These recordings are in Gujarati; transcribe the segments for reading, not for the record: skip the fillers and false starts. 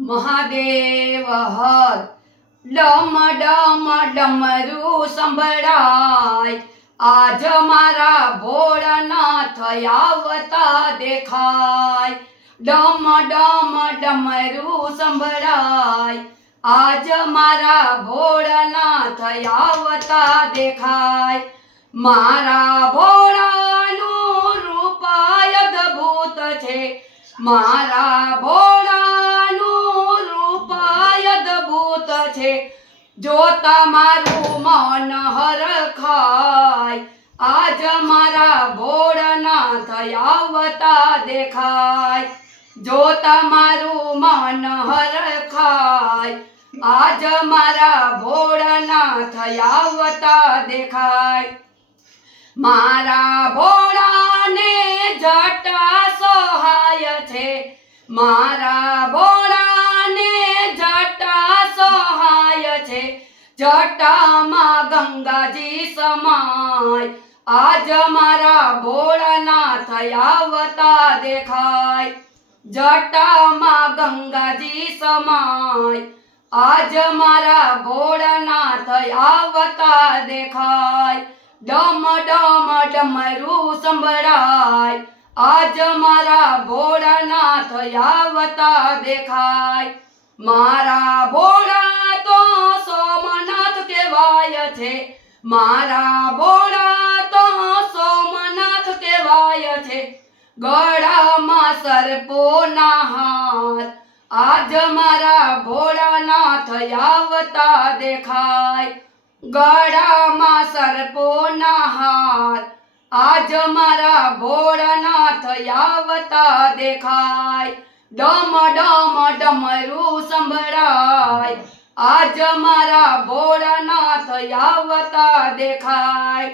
મહાદેવ હર ડમ ડમ ડમરું સંભળાય આજ મારા ભોળાનાથ આવતા દેખાય ડમ ડમ ડમરું સંભળાય આજ મારા ભોળાનાથ આવતા દેખાય મારા ભોળાનું રૂપ અદ્ભુત છે મારા ભોળાનું રૂપ અદ્ભુત છે જો તમારું મન હરખાય આજ મારા ભોળાનાથ આવતા દેખાય જો તમારું મન હરખાય આજ મારા ભોળાનાથ આવતા દેખાય મારા ભોળાને જટા સહાય છે મારા ભોળાને જટા સહાય છે જટામાં ગંગાજી સમાય આજ મારા ભોળાનાથ આવતા દેખાય જટામાં ગંગાજી સમાય આજ મારા ભોળાનાથ આવતા દેખાય ડમ ડમ ડમરું સંભળાય આજ મારા ભોળાનાથ આવતા દેખાય મારા ભોળા તો સોમનાથ કહેવાય છે મારા ભોળા તો સોમનાથ કહેવાય છે ગળામાં સર્પોના હાર આજ મારા ભોળાનાથ આવતા દેખાય ગળામાં સર્પોના હાર આજ મારા ભોળાનાથ આવતા દેખાય ડમ ડમ ડમરું સંભળાય આજ મારા ભોળાનાથ આવતા દેખાય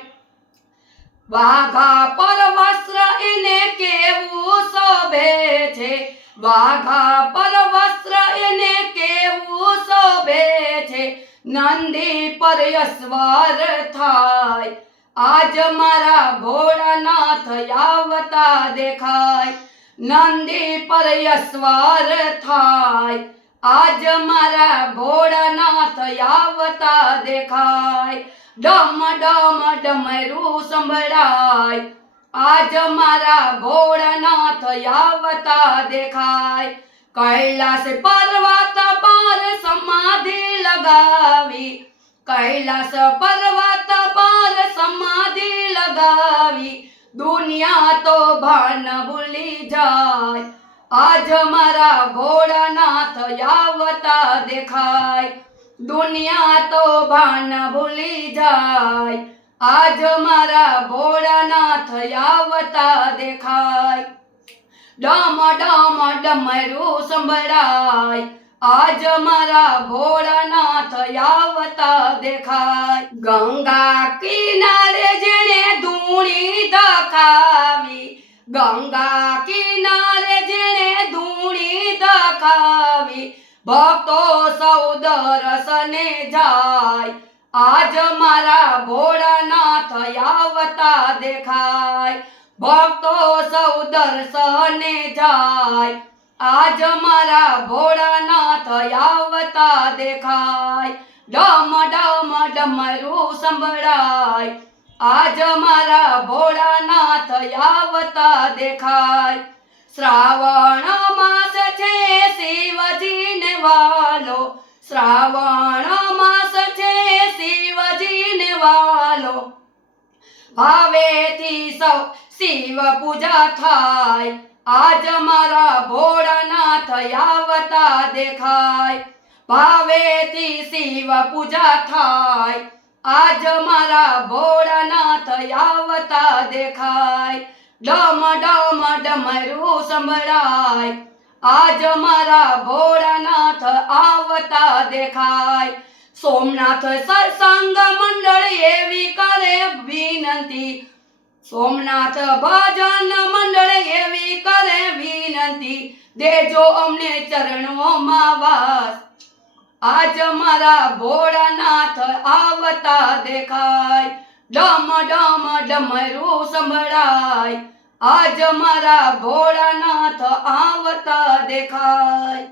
વાઘા પર વસ્ત્ર એને કેવું શોભે છે વાઘા પર વસ્ત્ર એને કેવું શોભે છે નંદી પર યશ્વર થાય આજ મારા ભોળાનાથ આવતા દેખાય નંદી પર યશ્વર થાય આજ મારા ભોળાનાથ આવતા દેખાય ડમ ડમ ડમરું સંભળાય આજ મારા ભોળાનાથ આવતા દેખાય કૈલાસ પર્વત પર સમાધિ લગાવી કૈલાસ પર્વત પર સમાધિ લગાવી દુનિયા તો ભાન ભૂલી જાય આજ મારા ભોળાનાથ આવતા દેખાય દુનિયા તો ભાન ભૂલી જાય આજ મારા ભોળાનાથ આવતા દેખાય ડમ ડમ ડમરું સંભળાય આજ મારા ભોળાનાથ આવતા દેખાય ગંગા કિનારે જેણે ધૂણી દખાવી ગંગા કિનારે જેણે ધૂણી દખાવી ભક્તો સૌ દર્શને જાય આજ મારા ભોળાનાથ આવતા દેખાય ભક્તો સૌ દર્શને જાય આજ મારા ભોળાનાથ આવતા દેખાય ડમ ડમ ડમરું સંભળાય આજ મારા ભોળાનાથ આવતા દેખાય શ્રાવણ માસ છે શિવજીને વાલો શ્રાવણ માસ છે શિવજીને વાલો ભાવેથી સૌ શિવ પૂજા થાય આજ મારા ભોળાનાથ આવતા દેખાય ભાવેથી શિવ પૂજા થાય આજ મારા ભોળાનાથ આવતા દેખાય ડમ ડમ ડમરું સંભળાય આજ મારા ભોળાનાથ આવતા દેખાય સોમનાથ સત્સંગ મંડળ એવી કરે વિનંતી સોમનાથ ભજન મંડળ એવી કરે વિનંતી દેજો અમને ચરણોમાં વાસ આજ મારા ભોળાનાથ આવતા દેખાય ડમ ડમ ડમરું સંભળાય આજ મારા ભોળાનાથ આવતા દેખાય।